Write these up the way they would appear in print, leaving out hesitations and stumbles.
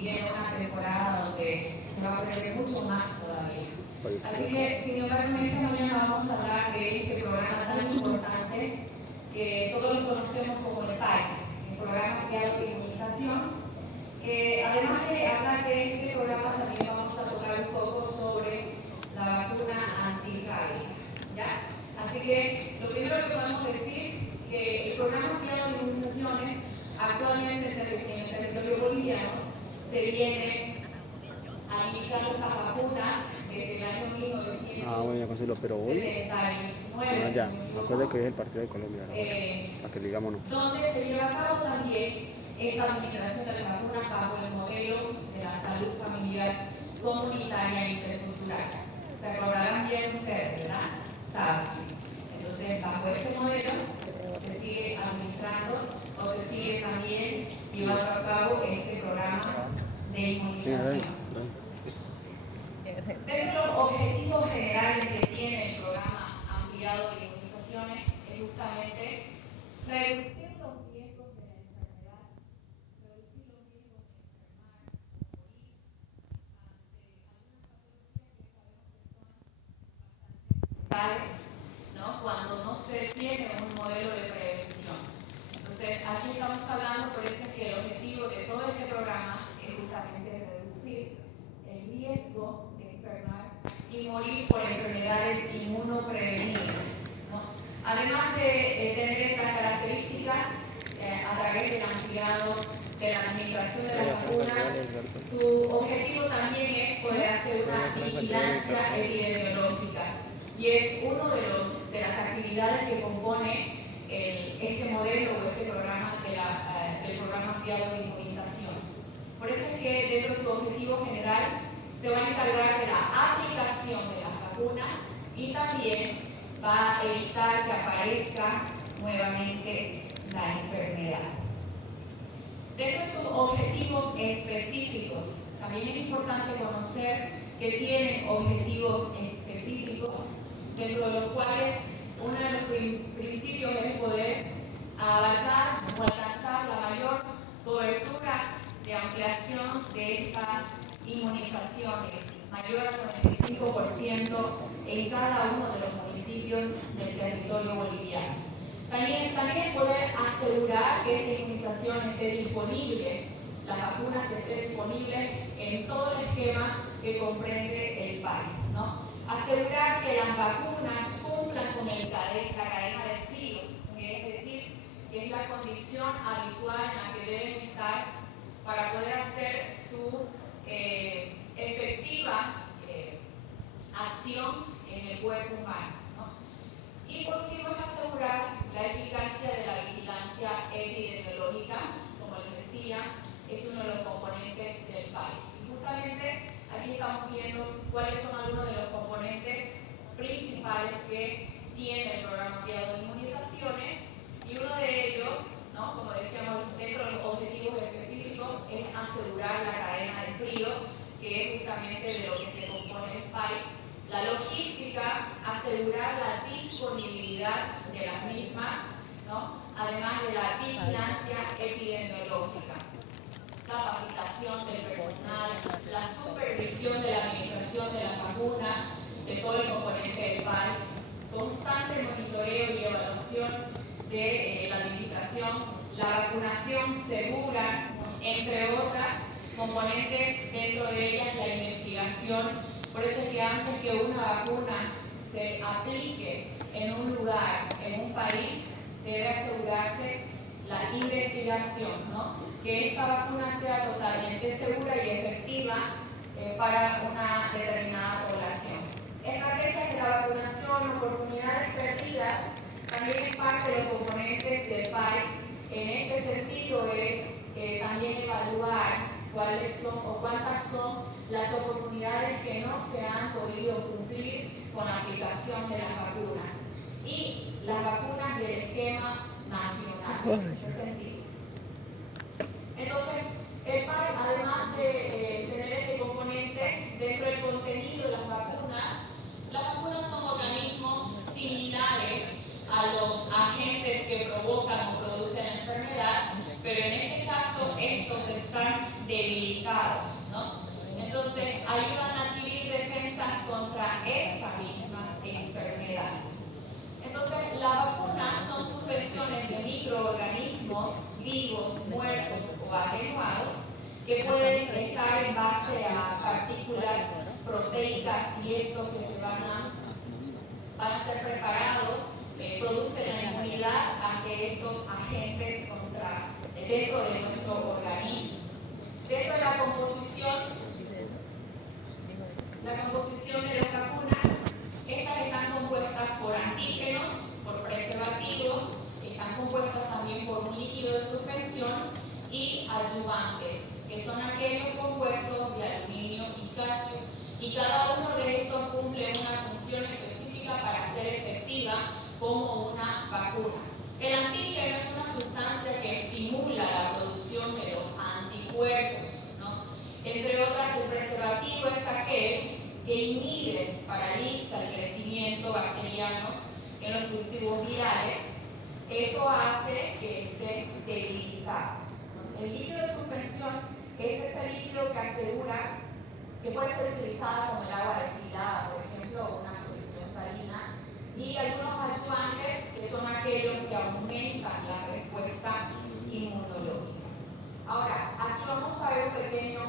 viene una temporada donde se va a aprender mucho más todavía. Así que, sin embargo, en esta mañana vamos a hablar de este programa tan importante que todos lo conocemos como el PAI, el Programa Ampliado de Inmunización, que además de hablar de este programa también vamos a tocar un poco sobre la vacuna antirrábica, ¿ya? Así que lo primero que podemos decir que el Programa Ampliado de Inmunizaciones actualmente en el territorio boliviano se viene administrando estas vacunas desde el año 1979. Bueno, ya consigo, pero hoy. Ya, acuérdate que hoy es el partido de Colombia, ¿no? Para que digamos no. Donde se lleva a cabo también esta administración de las vacunas bajo el modelo de la salud familiar comunitaria e intercultural. Se acordarán bien ustedes, ¿verdad? SARSI. Entonces, bajo este modelo se sigue administrando o se sigue también llevando a cabo este programa de inmunización. Dentro de los objetivos generales que tiene el programa ampliado de inmunizaciones es justamente reducir los riesgos de la enfermedad, reducir los riesgos de enfermar o morir ante algunas patologías que sabemos que son bastante graves, ¿no? Cuando no se tiene un modelo de prevención. Entonces, aquí estamos hablando, por eso es que el objetivo de todo este programa es justamente reducir el riesgo de enfermar y morir por enfermedades inmunoprevenibles, ¿no? Además de tener estas características, a través del ampliado de la administración de las vacunas, su objetivo también es poder hacer una vigilancia epidemiológica y es uno de las actividades que compone este modelo o este programa del programa ampliado de inmunización. Por eso es que dentro de su objetivo general se va a encargar de la aplicación de las vacunas y también va a evitar que aparezca nuevamente la enfermedad. Dentro de sus objetivos específicos, también es importante conocer que tienen objetivos específicos, dentro de los cuales uno de los principios es poder abarcar o alcanzar la mayor cobertura de ampliación de estas inmunizaciones, mayor al 95% en cada uno de los municipios del territorio boliviano. También poder asegurar que esta inmunización esté disponible, las vacunas estén disponibles en todo el esquema que comprende el PAI, ¿no? Asegurar que las vacunas cumplan con la cadena de frío, que es decir, que es la condición habitual en la que deben estar para poder hacer su efectiva acción en el cuerpo humano, ¿no? Y por último es asegurar la eficacia de la vigilancia epidemiológica, como les decía, es uno de los componentes del PAI. Y justamente aquí estamos viendo cuáles son algunos de los componentes principales que tiene el programa ampliado de inmunizaciones, y uno de ellos, ¿no?, como decíamos, dentro de los objetivos específicos, es asegurar la cadena de frío, que es justamente de lo que se compone el PAI, la logística, asegurar la disponibilidad de las mismas, ¿no?, además de la vigilancia epidemiológica, capacitación del personal, la supervisión de la administración de las vacunas, de todo el componente del PAI, constante monitoreo y evaluación de la administración, la vacunación segura, entre otras componentes, dentro de ellas la investigación. Por eso es que antes que una vacuna se aplique en un lugar, en un país, debe asegurarse la investigación, ¿no?, que esta vacuna sea totalmente segura y efectiva para una determinada población. Estrategias de la vacunación, oportunidades perdidas, también es parte de los componentes del PAI. En este sentido es también evaluar cuáles son o cuántas son las oportunidades que no se han podido cumplir con la aplicación de las vacunas y las vacunas del esquema nacional, en este sentido. Entonces, el PAI, además de tener este componente dentro del contenido de las vacunas son organismos similares a los agentes que provocan o producen la enfermedad, pero en este caso estos están están debilitados, ¿no? Entonces ayudan a adquirir defensas contra esa misma enfermedad. Entonces las vacunas son suspensiones de microorganismos vivos, muertos o atenuados que pueden estar en base a partículas proteicas y estos que se van a ser preparados, producen la inmunidad ante estos agentes dentro de nuestro organismo. Dentro de la composición de las vacunas, estas están compuestas por antígenos, por preservativos, están compuestas también por un líquido de suspensión y adyuvantes, que son aquellos compuestos de aluminio y calcio, y cada uno de estos cumple una función específica para ser efectiva como una vacuna. El antígeno es una sustancia que estimula la producción de los anticuerpos, ¿no? Entre otras, el preservativo es aquel que inhibe, paraliza el crecimiento bacteriano en los cultivos virales. Esto hace que estén debilitados, ¿no? El líquido de suspensión es ese líquido que asegura que puede ser utilizada como el agua destilada, por ejemplo, una solución salina, y algunos ayudantes que son aquellos que aumentan la respuesta inmunológica. Ahora, aquí vamos a ver un pequeño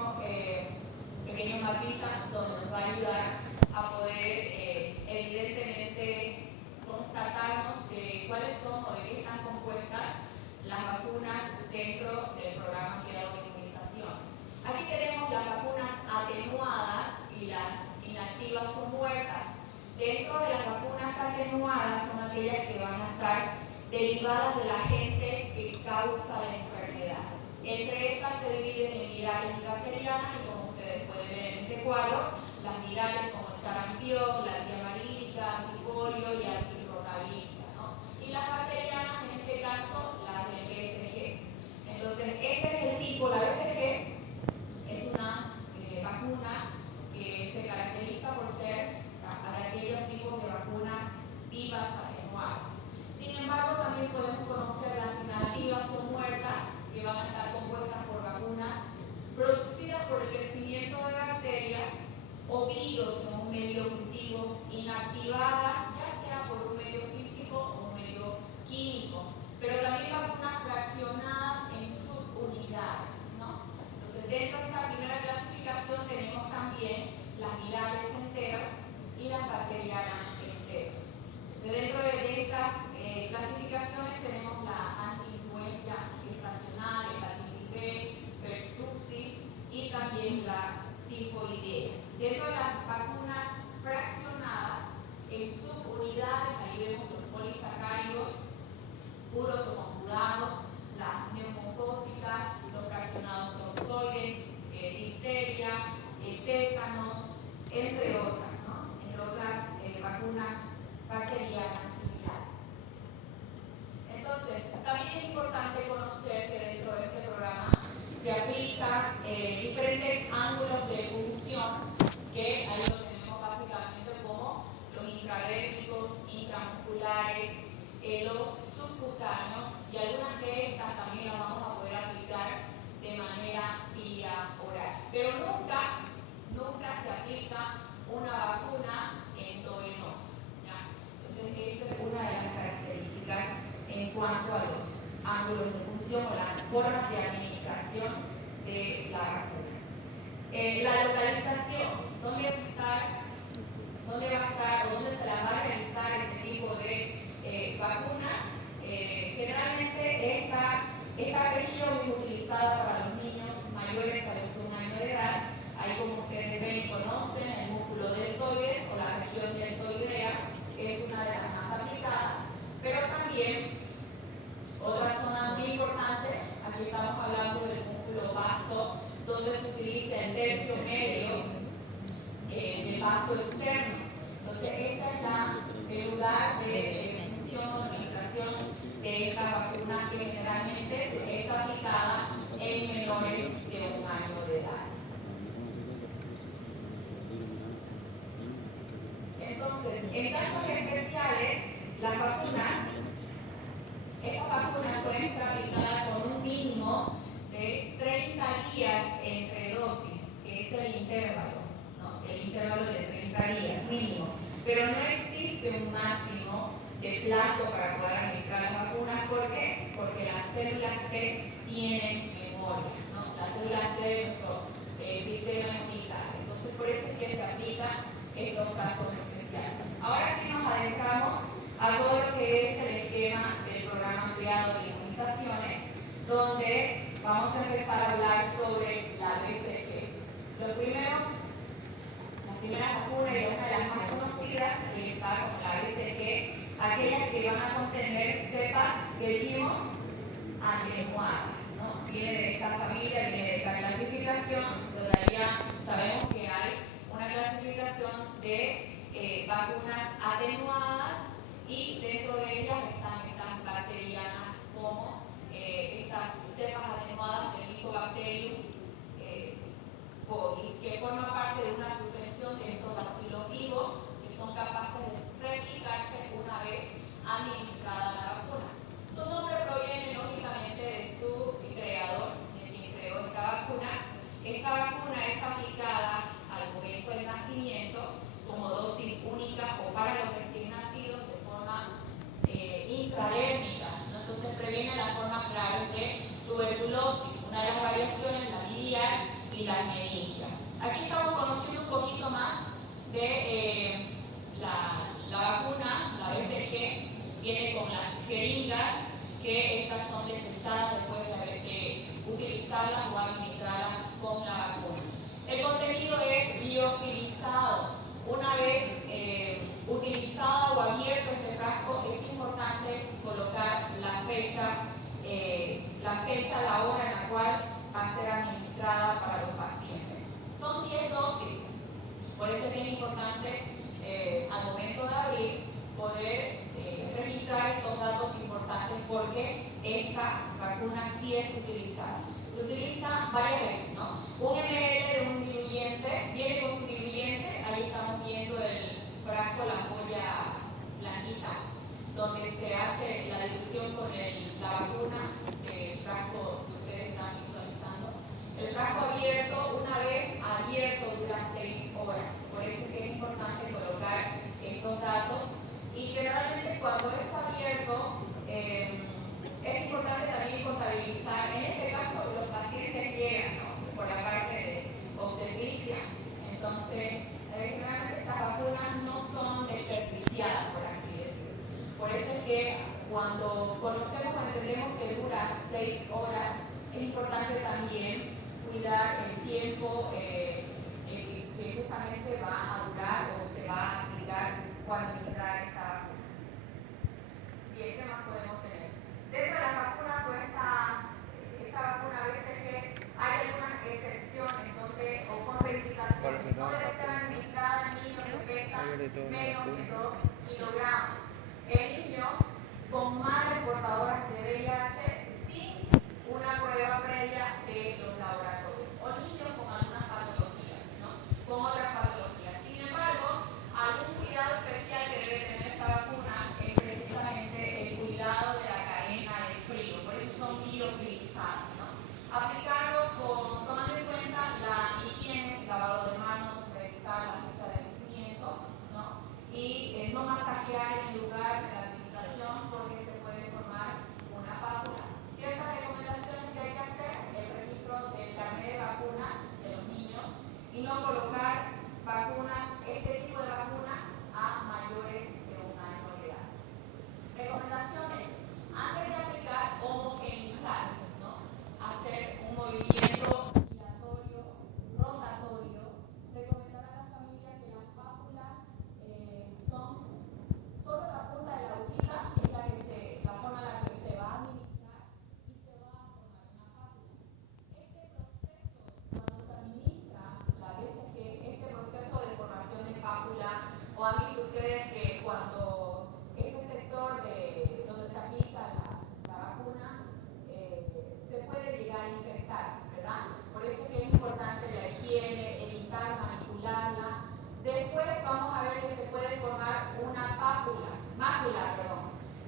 mapita donde nos va a ayudar a poder evidentemente constatarnos de cuáles son o de qué están compuestas las vacunas dentro del programa ampliado de inmunización. Aquí tenemos las vacunas atenuadas y las inactivas o muertas. Dentro de las vacunas atenuadas son aquellas que van a estar derivadas del agente que causa la enfermedad. Entre estas se dividen en virales y bacterianas, y como ustedes pueden ver en este cuadro, las virales como el sarampión, la diamarílica, antipolio y antirrotavírica, ¿no? Y las bacterianas, en este caso, las del BCG. Entonces, ese es el tipo, la BCG es una vacuna que se caracteriza por ser de aquellos tipos de vacunas vivas atenuadas. Sin embargo, también podemos conocer las inactivas o muertas, que van a estar compuestas por vacunas producidas por el crecimiento de bacterias o virus en un medio cultivo, inactivadas ya sea por un medio físico o un medio químico, pero también vacunas fraccionadas en subunidades, ¿no? Entonces, dentro de esta primera clasificación tenemos también las virales enteras y las bacterianas enteras. Entonces, dentro de estas clasificaciones tenemos la antiinfluencia estacional, hepatitis B, pertussis y también la tifoidea. Dentro de las vacunas fraccionadas en subunidades, ahí vemos los polisacáridos puros o conjugados, las neumocócicas, los fraccionados toxoides, difteria, tétanos, entre otras, ¿no? Entre otras vacunas bacterianas y virales. Entonces, también es importante conocer que dentro de este programa se aplican diferentes ángulos de punción, que ahí lo tenemos básicamente como los intradérmicos, intramusculares, los subcutáneos, y algunas de estas también las vamos a poder aplicar de manera vía oral. Pero nunca se aplica una vacuna endovenosa, ¿ya? Entonces, eso es una de las características en cuanto a los ángulos de punción o las formas de administración de la vacuna. La localización, ¿dónde va a estar o dónde se la va a realizar este tipo de vacunas? Generalmente esta región es utilizada para los niños mayores a los 1 año de edad. Ahí, como ustedes ven y conocen, el músculo deltoides o la región deltoidea es una de las más aplicadas, pero también otra zona muy importante, aquí estamos hablando del músculo vasto, donde se utiliza el tercio medio del vasto externo. Entonces, ese es el lugar de función o administración de esta vacuna, que generalmente es aplicada en menores de 1 año de edad. Entonces, en casos especiales, estas vacunas pueden ser aplicadas con un mínimo de 30 días plazo para poder administrar las vacunas. ¿Por qué? Porque las células T tienen memoria, ¿no? Las células T de nuestro sistema inmunitario. Entonces, por eso es que se aplican estos casos especiales. Ahora sí nos adentramos a todo lo que es el esquema del programa ampliado de inmunizaciones, donde vamos a empezar a hablar sobre la BCG. Las primeras vacunas, y una de las más conocidas, está como la BCG, aquellas que van a contener cepas que dijimos atenuadas, ¿no? Viene de esta familia, viene de esta clasificación. Todavía sabemos que hay una clasificación de vacunas atenuadas, y dentro de ellas están estas bacterianas como estas cepas atenuadas del Mycobacterium bovis, que forman parte de una suspensión de estos bacilos vivos que son capaces de replicarse una vez administrada la vacuna. Su nombre proviene lógicamente de su creador, de quien creó esta vacuna. Esta vacuna es aplicada al momento del nacimiento como dosis única o para los recién nacidos de forma intradérmica, ¿no? Entonces previene las formas graves de tuberculosis, una de las variaciones, la biliar y las meningias. Aquí estamos conociendo un poquito más de la vacuna, la BCG, viene con las jeringas, que estas son desechadas después de haber que utilizarlas o administrarlas con la vacuna. El contenido es liofilizado. Una vez utilizado o abierto este frasco, es importante colocar la fecha, la hora en la cual va a ser administrada para los pacientes. Son 10 dosis, por eso es bien importante al momento de abrir poder registrar estos datos importantes, porque esta vacuna sí es utilizada. Se utiliza varias veces, ¿no? 1 ml de un diluyente, viene con su diluyente, ahí estamos viendo el frasco, la ampolla blanquita, donde se hace la dilución con la vacuna, el frasco que ustedes están visualizando. El frasco abierto, una vez abierto, dura 6 horas, por eso es que es importante colocar estos datos, y generalmente cuando es abierto, es importante también contabilizar, en este caso los pacientes llegan, ¿no?, por la parte de obstetricia. Entonces, generalmente estas vacunas no son desperdiciadas, por así decirlo. Por eso es que cuando conocemos o entendemos que dura 6 horas, es importante también cuidar el tiempo que justamente va a durar o se va a aplicar cuando administrar esta vacuna. Bien, ¿qué más podemos tener? Dentro de las vacunas o esta vacuna a veces que hay algunas excepciones donde, o contraindicaciones, no debe ser administrada en niños que pesan menos de 2 kilogramos, en niños con madres portadoras de VIH sin una prueba previa de los laboratorios, o niños con algunas patologías, ¿no?, con otras patologías. Sin embargo, algún cuidado especial que debe tener esta vacuna es precisamente el cuidado de la cadena del frío, por eso son liofilizadas, ¿no? Aplicarlo tomando en cuenta la higiene, lavado de manos, revisar la fecha de vencimiento, ¿no?, y no masajear en el lugar de la administración, porque se puede formar una pápula. Ciertas recomendaciones que hay que hacer: el registro del carnet de vacunas de los niños y no colocar vacunas, este tipo de vacuna, a mayores de 1 año de edad. Recomendaciones: antes de aplicar, homogeneizar, ¿no?, hacer un movimiento giratorio, rotatorio. Recomendar a las familias que las pápulas son solo la punta de la agujita, es la forma en la que se va a administrar y se va a formar una pápula. Este proceso, cuando se administra la BCG, este proceso de formación de pápula, o han visto ustedes que cuando este sector donde se aplica la vacuna se puede llegar a infectar, ¿verdad? Por eso es que es importante la higiene, evitar manipularla. Después vamos a ver que se puede formar una mácula,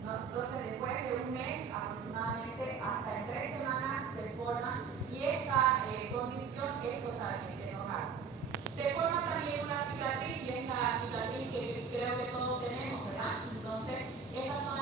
¿no? Entonces, después de 1 mes aproximadamente, hasta en 3 semanas se forma, y esta condición es totalmente normal. Se forma también una cicatriz, y es la cicatriz que creo que todos tenemos, ¿verdad? Entonces, esas son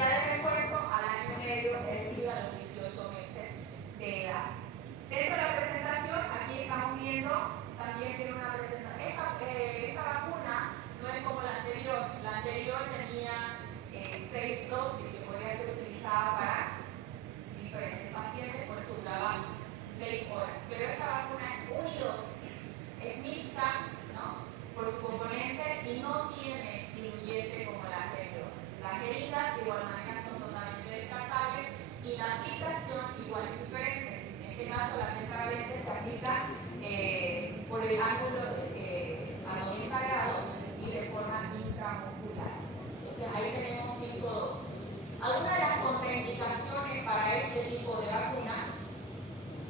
la de refuerzo al año y medio, es decir, a los 18 meses de edad. Dentro de la presentación, aquí estamos viendo, también tiene una presentación. Esta vacuna no es como la anterior. La anterior tenía 6 dosis que podría ser utilizada para diferentes pacientes, por eso duraba 6 horas. Pero esta vacuna es unidosis, es mixta, ¿no?, por su componente y no tiene diluyente como la anterior. Las jeringas de igual manera son totalmente descartables y la aplicación igual es diferente. En este caso la pentavalente se aplica por el ángulo a 90 grados y de forma intramuscular. Entonces ahí tenemos 5 dosis. Algunas de las contraindicaciones para este tipo de vacuna,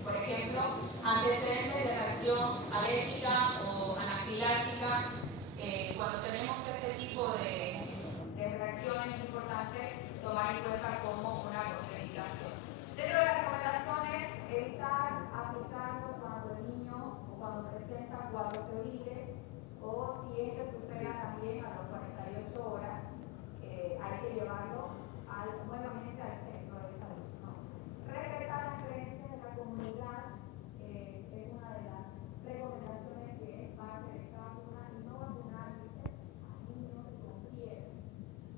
por ejemplo, antecedentes de reacción alérgica o anafiláctica. Cuando tenemos este tipo de reacciones es importante tomar en cuenta como una contraindicación. Dentro de las recomendaciones, evitar aplicando cuando el niño o cuando presenta cuadros febriles o si es que supera también a los 48 horas, hay que llevarlo nuevamente al centro de salud, ¿no? Respetar las creencias de la comunidad es una de las recomendaciones que es parte de esta vacuna y no vacunar, dice, a niños con fiebre.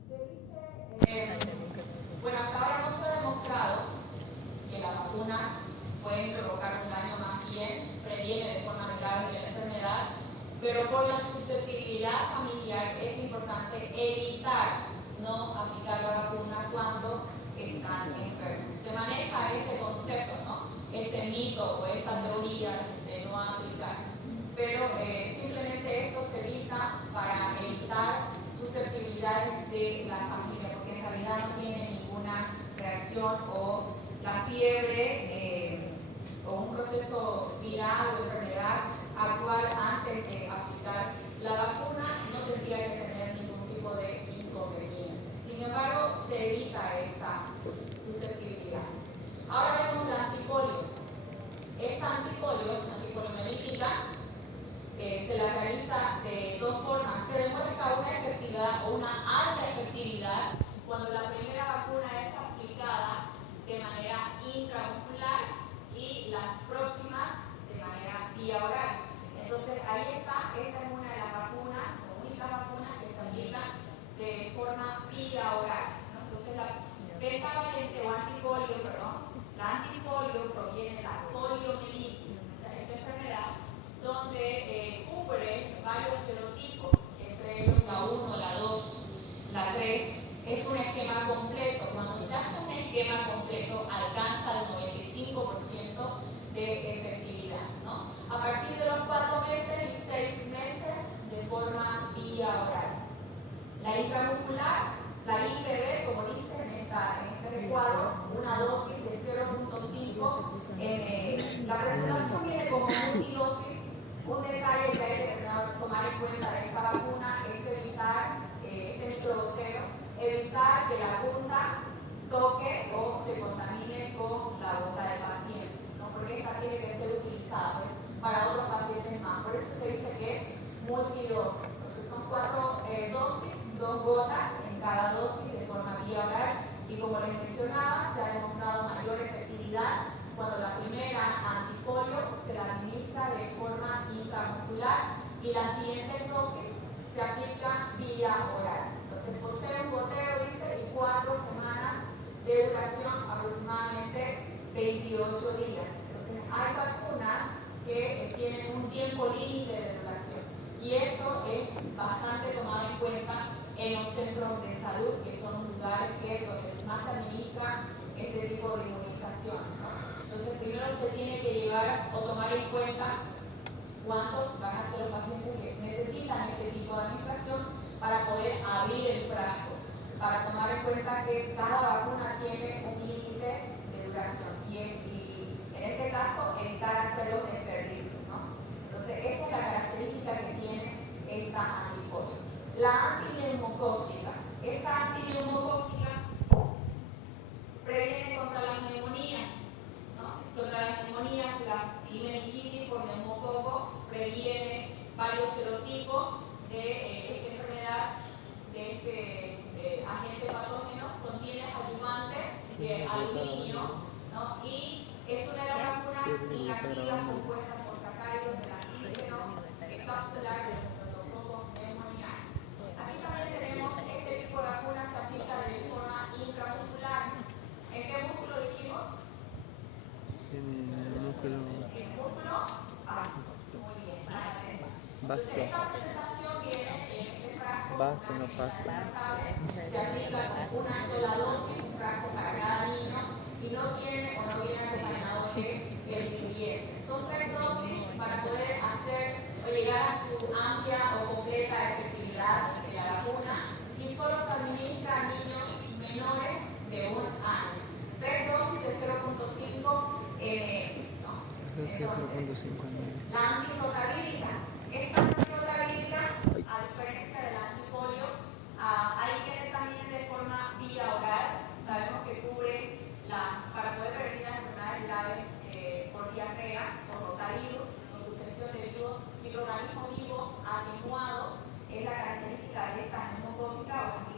Se dice, bueno, hasta ahora no se ha demostrado que las vacunas pueden provocar un daño, más bien previene de forma grave de la enfermedad, pero por la susceptibilidad familiar es importante evitar no aplicar la vacuna cuando están enfermos. Se maneja ese concepto, ¿no?, ese mito o esa teoría de no aplicar, pero simplemente esto se evita para evitar susceptibilidades de la familia, porque en realidad no tiene ninguna reacción o la fiebre o un proceso viral o enfermedad actual antes de aplicar la vacuna no tendría que tener ningún tipo de inconveniente. Sin embargo, se evita esta susceptibilidad. Ahora vemos la antipolio. Esta antipoliomelítica se la realiza de 2 formas. Se demuestra una efectividad o una alta efectividad cuando la primera vacuna es aplicada de manera intramuscular y las próximas de manera vía oral. Entonces ahí está, esta es una de las vacunas, o únicas vacunas que se aplican de forma vía oral, ¿no? Entonces la pentavalente o antipolio, la antipolio proviene de la poliomielitis, esta enfermedad donde cubre varios serotipos, entre ellos la 1, la 2, la 3. Es un esquema completo. Cuando se hace un esquema completo alcanza el 95% de efectividad, ¿no? A partir de los 4 meses y 6 meses de forma vía oral. La intramuscular, la IPV, como dice en este recuadro, una dosis de 0.5 ml. La presentación viene como multidosis. Un detalle que hay que tomar en cuenta de esta vacuna es evitar este microgotero, evitar que la punta toque o se contamine con la boca del paciente, ¿no? Porque esta tiene que ser utilizada para otros pacientes más. Por eso se dice que es multidosis. Entonces son 4 dosis, 2 gotas en cada dosis de forma vía oral y como les mencionaba, se ha demostrado mayor efectividad cuando la primera antipolio se la administra de forma intramuscular y las siguientes dosis se aplican vía oral. Entonces posee un gotero, dice, y 4 semanas de duración, aproximadamente 28 días. Entonces hay vacunas que tienen un tiempo límite de duración y eso es bastante tomado en cuenta en los centros de salud, que son lugares donde más se administra este tipo de inmunización, ¿no? Entonces primero se tiene que llevar o tomar en cuenta cuántos van a ser los pacientes que necesitan este tipo de administración para poder abrir el frasco, para tomar en cuenta que cada vacuna tiene un límite de duración y en este caso evitar hacer los desperdicios, ¿no? Entonces esa es la característica que tiene esta antipolio. La antineumocócica. Esta antineumocócica previene contra las neumonías, ¿no? Contra las neumonías, y meningitis por neumococo, previene varios serotipos de esta enfermedad, de este agente patógeno, contiene vacunas inactivas compuestas por sacáridos del antígeno encapsular de los neumococos pneumoniae. Aquí también tenemos este tipo de vacuna se aplica de forma intramuscular. ¿En qué músculo dijimos? En el músculo vasto. Muy bien, atento. Entonces vasto. esta presentación viene en este frasco, Vasto, no pasto. se aplica con una sola dosis, un frasco para cada niño y no tiene o no viene acompañado de el diluviente. Son 3 dosis para poder hacer o llegar a su amplia o completa efectividad de la vacuna y solo se administra a niños menores de 1 año. 3 dosis de 0.5 ml. Entonces, la antirrotavírica. Esta antirrotavírica, a diferencia de la antipolio, ahí viene también de forma vía oral. Sabemos que cubre para poder prevenir las enfermedades graves por diarrea, por rotavirus, por suspensión de vivos, microorganismos vivos atenuados, es la característica de esta neumocócica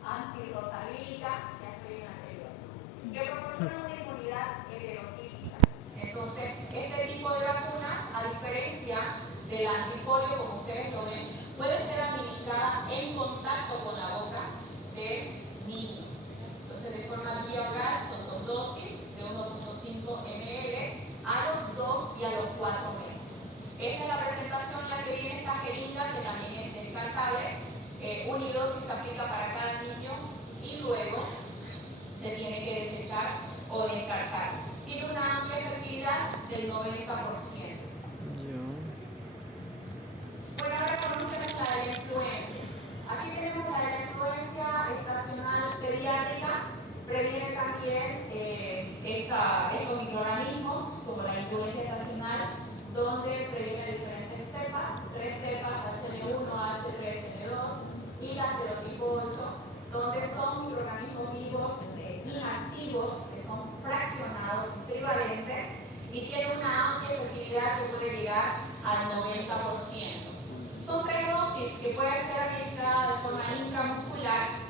antirrotavírica, ya estoy en anterior, que proporciona una inmunidad heterotípica. Entonces, este tipo de vacunas, a diferencia del antipolio, como ustedes lo ven, puede ser administrada en contacto con la boca del niño. Entonces, de forma vía oral, son 2 dosis de 1.5 ml a los 2 y a los 4 meses. Esta es la presentación en la que viene esta jeringa, que también es descartable. Unidosis se aplica para cada niño y luego se tiene que desechar o descartar. Tiene una amplia efectividad del 90%. Bueno, ahora conocemos la de la influencia. Aquí tenemos la de la influencia estacional pediátrica. Previene también estos microorganismos, como la influencia estacional, donde previene diferentes cepas, 3 cepas, H1N1, H3N2 y la serotipo 8, donde son microorganismos vivos inactivos, que son fraccionados, trivalentes, y tiene una amplia efectividad que puede llegar al 90%. Son 3 dosis que pueden ser administradas de forma intramuscular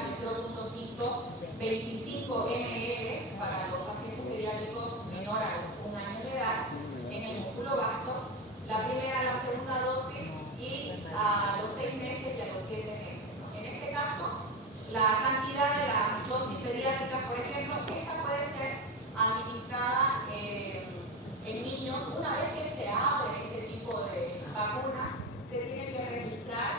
de 0.525 ml para los pacientes pediátricos menor a 1 año de edad en el músculo vasto. La primera, la segunda dosis y a los 6 meses y a los 7 meses. En este caso, la cantidad de las dosis pediátricas, por ejemplo, esta puede ser administrada en niños. Una vez que se abre este tipo de vacuna, se tiene que registrar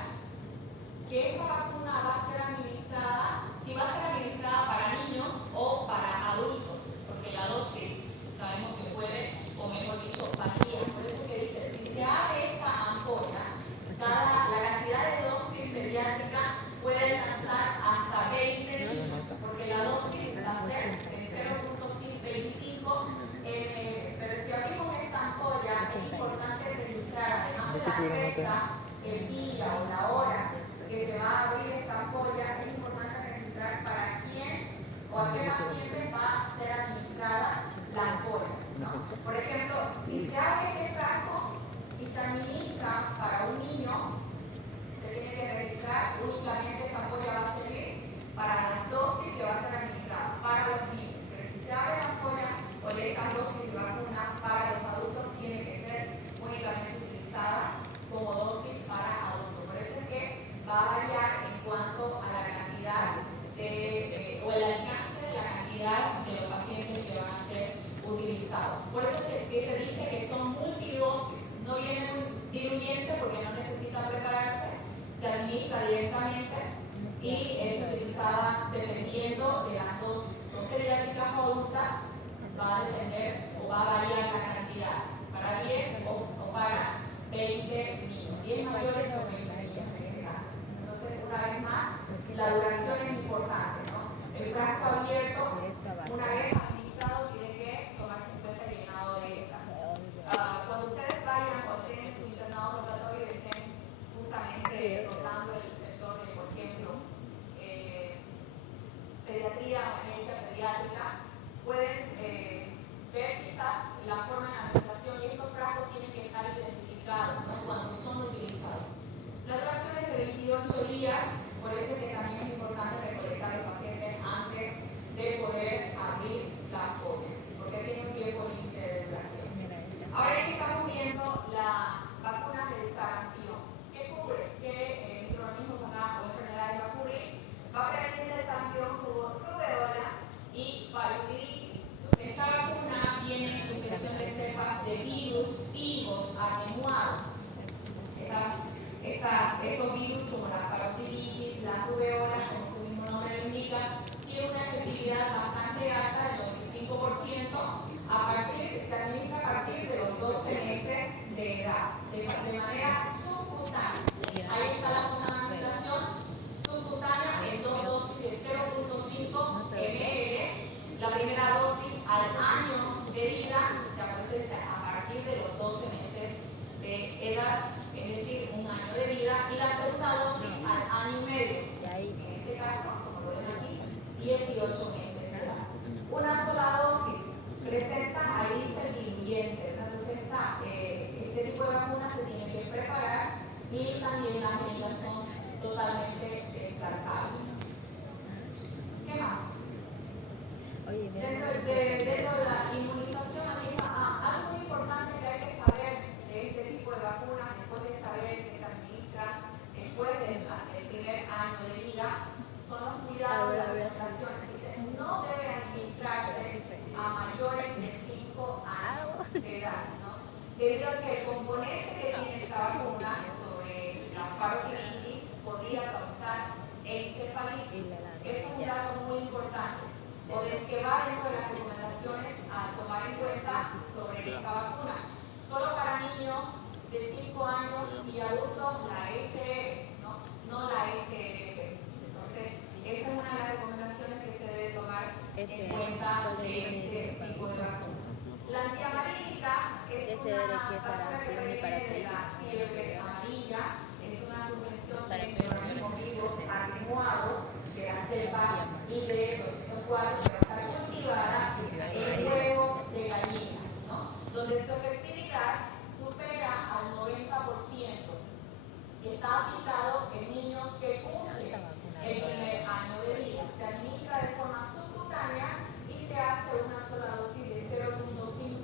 que esta vacuna va a ser administrada, si va a ser administrada para niños o para adultos, porque la dosis sabemos que puede, o mejor dicho, varía. Por eso que dice, si se abre esta ampolla, la cantidad de dosis pediátrica puede alcanzar hasta 20 niños, porque la dosis va a ser de 0.25 ml. Pero si abrimos esta ampolla, es importante registrar, además de la fecha, el día o la hora que se va a abrir esta ampolla, es importante registrar para quién o a qué paciente va a ser administrada la ampolla, ¿no? Por ejemplo, si se abre este frasco y se administra para un niño, se tiene que registrar únicamente esa ampolla va a servir para las dosis que va a ser administrada para los niños. Pero si se abre la ampolla o estas dosis de vacuna para los adultos, tiene que ser únicamente utilizada como dosis para adultos. Por eso es que va a variar en cuanto a la cantidad o el alcance de la cantidad de los pacientes que van a ser utilizados. Por eso se dice que son multidosis, no viene un diluyente porque no necesita prepararse, se administra directamente y es utilizada dependiendo de las dosis. Si son pediátricas o adultas, va a depender o va a variar la cantidad para 10 o para 20 niños, 10 mayores o 20 niños en este caso. Entonces, una vez más, la duración es importante, ¿no? El frasco abierto, una vez administrado, tiene que tomarse en cuenta el llenado de estas. Cuando ustedes vayan o estén en su internado rotatorio y estén justamente rotando el sector de, por ejemplo, pediatría o emergencia pediátrica, pueden ver quizás la forma de la administración y estos frascos tienen que estar identificados, ¿no? Cuando son utilizados. La duración es de 28 días, por eso es que también es importante recolectar los pacientes antes de poder abrir la ampolla, porque tiene debido a que el componente que tiene esta vacuna sobre la parotiditis podría causar encefalitis. Eso es un dato muy importante, o de que va dentro de las recomendaciones a tomar en cuenta sobre esta vacuna. Solo para niños de 5 años y adultos la SR, no la SRP. Entonces, esa es una de las recomendaciones que se debe tomar en cuenta de este tipo de vacuna. La antiamarílica es una vacuna que previene de la fiebre amarilla, es una suspensión de microorganismos vivos atenuados de la cepa ID204 que va a estar cultivada en huevos de gallina, donde su efectividad supera al 90%. Está aplicado en niños que cumplen el primer año de vida. Se administra de forma subcutánea y se hace una sola dosis de 0.5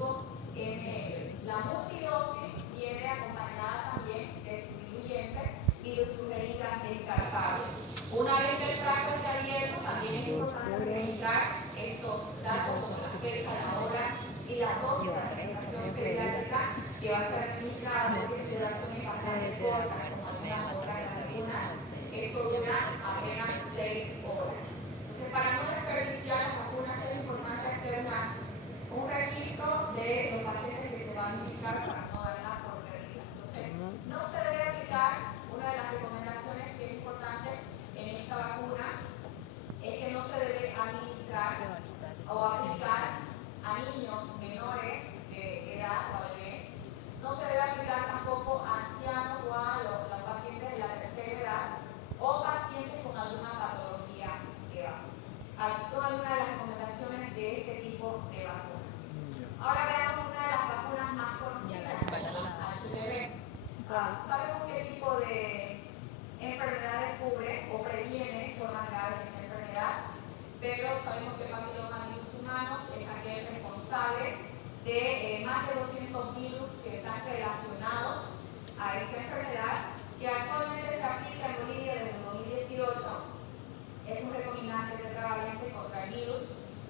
ml. La multidosis viene acompañada también de su diluyente y de sus heridas descartables. Una vez que el frasco esté abierto, también es importante registrar estos datos como la fecha, la hora y la dosis de administración pediátrica que va a ser administrada, porque su duración es bastante corta, como algunas otras vacunas. Esto dura apenas 6 horas. Entonces, para no desperdiciar las vacunas, es importante hacer un registro de los pacientes que se van a administrar para no darlas por perdidas. Entonces, no se debe aplicar. Una de las recomendaciones que es importante en esta vacuna es que no se debe administrar o aplicar a niños menores de edad o bebés. No se debe aplicar tampoco a ancianos o a los pacientes de la tercera edad o pacientes con alguna patología de base. Así son algunas de las recomendaciones de este tipo de vacunas. Ahora veamos una de las vacunas más conocidas, la HPV. ¿Sabemos qué tipo de enfermedades cubre o previene formas graves de esta enfermedad? Pero sabemos que el papilomavirus humanos es aquel responsable de más de 200 virus que están relacionados a esta enfermedad, que actualmente se aplica en Bolivia desde el 2018. Es un recombinante tetravalente contra el virus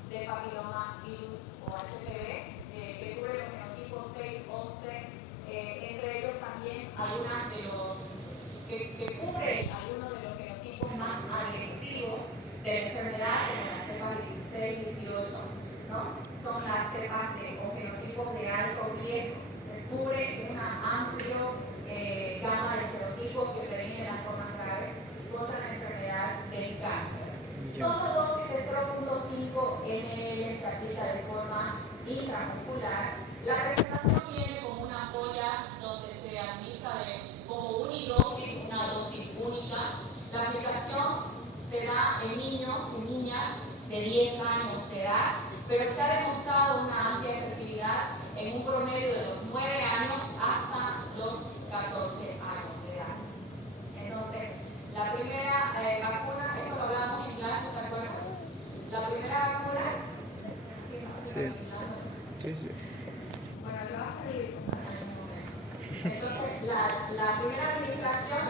de papilomavirus o HPV, que cubre los genotipos 6, 11, entre ellos también algunas de los que cubre algunos de los genotipos más agresivos de la enfermedad, como las cepas 16, 18, son las cepas o genotipos de alto riesgo. Se cubre una amplia gama de serotipos que previenen las formas graves contra la enfermedad del cáncer. Son dos dosis de 0.5 ml, se aplica de forma intramuscular. La presentación viene como una ampolla donde se aplica como unidosis, una dosis única. La aplicación se da en niños y niñas de 10 años de edad, pero se ha demostrado una amplia efectividad en un promedio de los 9 años hasta los 14 años de edad. Entonces, la primera vacuna, esto lo hablamos en clase, ¿se acuerdan? La primera vacuna, Sí. bueno, le va a salir en algún momento. Entonces, la primera administración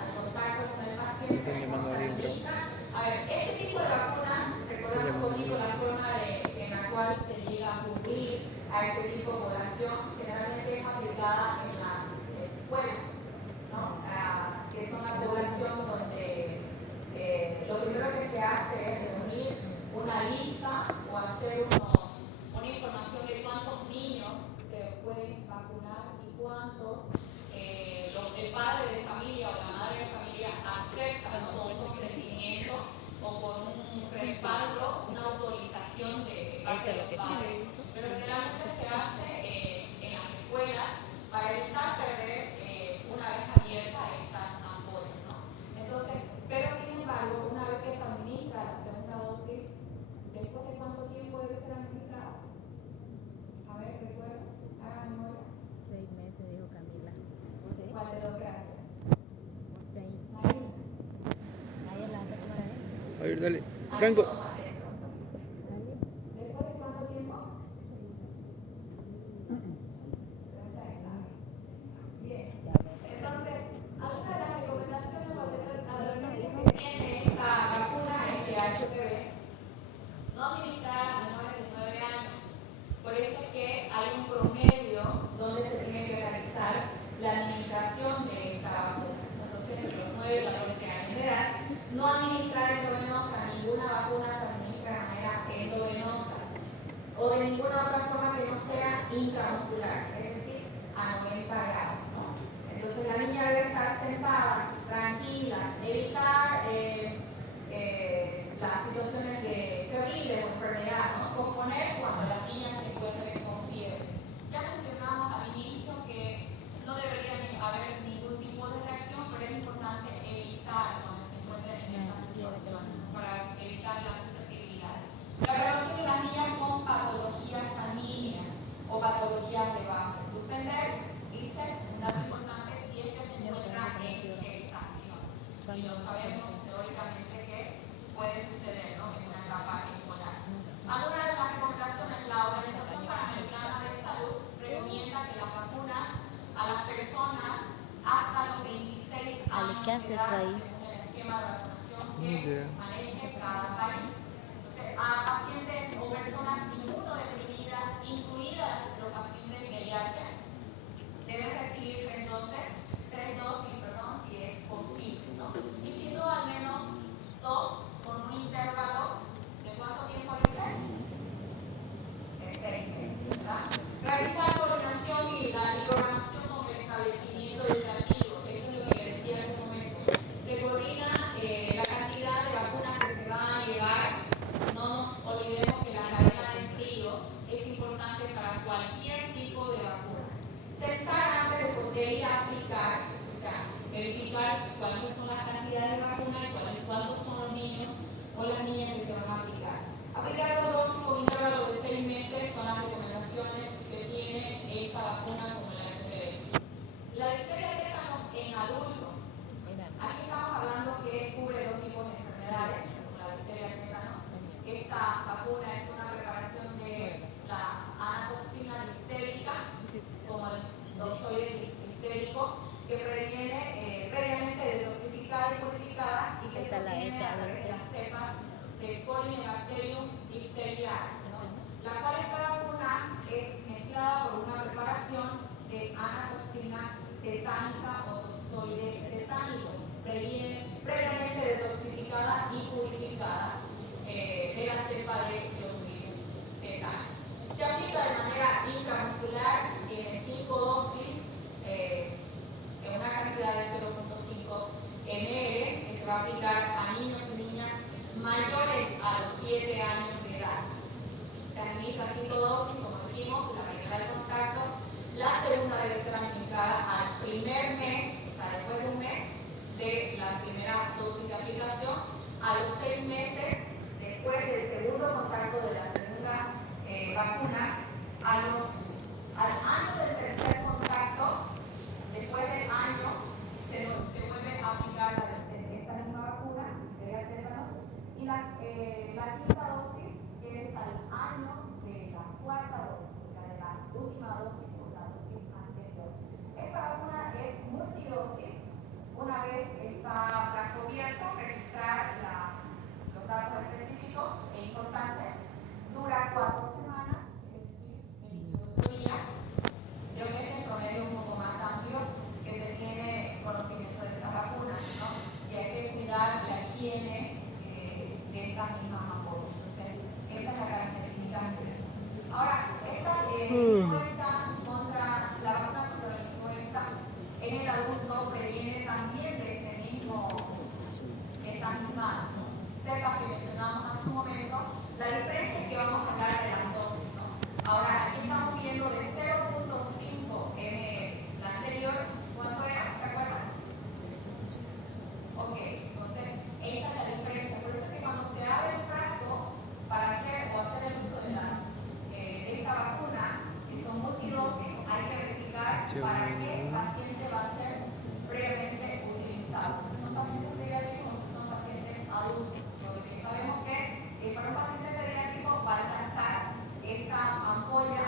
al contacto con el paciente se administra. A ver, este tipo de vacunas, recordando un poquito la forma en la cual se llega a cubrir a este tipo de población, generalmente es aplicada en las escuelas, que son la población donde lo primero que se hace es reunir una lista o hacer una información de cuántos niños se pueden vacunar y cuántos el padre de familia o la madre de familia aceptan con un consentimiento o con un respaldo, una autorización de parte de los padres. Pero generalmente se hace en las escuelas para evitar perder una vez abierta estas ampollas, Entonces, pero sin embargo, una vez que se administra la segunda dosis, ¿después de cuánto tiempo debe ser administrada? A ver, recuerda, hagan memoria. 6 meses, dijo Camila. ¿Cuál de los que hace? 6. Marina. Ahí la hace como la gente. A ver, dale. Franco. ¿Después de cuánto tiempo? Bien. Entonces, alguna de las recomendaciones o advertencias que tiene esta vacuna es que HPV no administrar a menores de 9 años. Por eso es que hay un promedio donde se tiene 9 y 14 años de edad. No administrar endovenosa, ninguna vacuna se administra de manera endovenosa o de ninguna otra forma que no sea intramuscular, es decir, a 90 grados, ¿no? Entonces la niña debe estar sentada, tranquila, evitar las situaciones de febriles o enfermedad, ¿no? Posponer cuando las niñas se encuentren con fiebre. Ya mencionamos al inicio que no debería haber ningún tipo de reacción, pero es importante evitar cuando se encuentren en esta situación para evitar la susceptibilidad. La evaluación de las niñas con patologías sanguíneas o patologías de base. Suspender, dice, un dato importante si es que se encuentra en gestación. Y lo sabemos teóricamente que puede suceder, ¿no?, en una etapa escolar. Algunas de las recomendaciones, la Organización Panamericana de Salud recomienda que las vacunas a las personas hasta los 26 años de edad, según el esquema de vacunación que maneje cada país. Entonces, a pacientes o personas inmunodeprimidas, incluidas los pacientes VIH, deben recibir tres dosis, si es posible, ¿no? Y si no, al menos 2 con un intervalo de ¿cuánto tiempo dice? De 6 meses, ¿verdad? Realizar coordinación y programación con el establecimiento educativo, eso es lo que le decía hace un momento. Se coordina la cantidad de vacunas que se van a llevar. No nos olvidemos que la cadena de frío es importante para cualquier tipo de vacuna. Censar antes de ir a aplicar, o sea, verificar cuáles son las cantidades de vacunas, cuántos son los niños o las niñas que se van a aplicar. Aplicar 2 dosis con intervalo de 6 meses son las recomendaciones que tiene esta vacuna como el HPV. La difteria de tétano en adultos. Aquí estamos hablando que cubre 2 tipos de enfermedades, como la difteria de tétano. Esta vacuna es una preparación de la anatoxina diftérica, como el tozoide diftérico, que previene previamente detoxificada y purificada y que se obtiene a través de las cepas del Corynebacterium diphtheriae, ¿no? La cual esta vacuna es mezclada por una preparación de anatoxina tetánica o tozoide tetánico, previamente detoxificada y purificada de la cepa de Clostridium tetani. Se aplica de manera intramuscular, tiene 5 dosis en una cantidad de 0.5 ml que se va a aplicar a niños y niñas mayores a los 7 años de edad. Se administra 5 dosis, como dijimos, la primera de contacto. La segunda debe ser administrada al primer mes, o sea, después de un mes de la primera dosis de aplicación, a los 6 meses después del segundo contacto de la segunda vacuna, al año del tercer contacto, después del año, se vuelve a aplicar esta misma vacuna, de tétanos, y la quinta dosis, que es al año de la cuarta dosis, o sea, de la última dosis o la dosis anterior. Esta vacuna es multidosis. Una vez está frasco abierto, registrar los datos específicos e importantes. Dura 4 semanas, es decir, 28 días. Creo que este promedio es un poco más amplio, que se tiene conocimiento de estas vacunas, ¿no? Y hay que cuidar la higiene de estas mismas ampollas. Entonces, esa es la característica anterior. Ahora, esta la vacuna contra la influenza en el adulto previene también de estas mismas cepas que mencionamos hace un momento. La diferencia es que vamos a hablar de las dosis, ¿no? Ahora, aquí estamos viendo de 0.5 ml. La anterior, ¿cuánto era? ¿Se acuerdan? Ok, entonces esa es la diferencia. Por eso es que cuando se abre el frasco para hacer el uso de esta vacuna, que son multidosis, hay que verificar para qué paciente va a ser previamente utilizado. Si son pacientes pediátricos o si son pacientes adultos. Porque sabemos que si para un paciente pediátrico va a alcanzar esta ampolla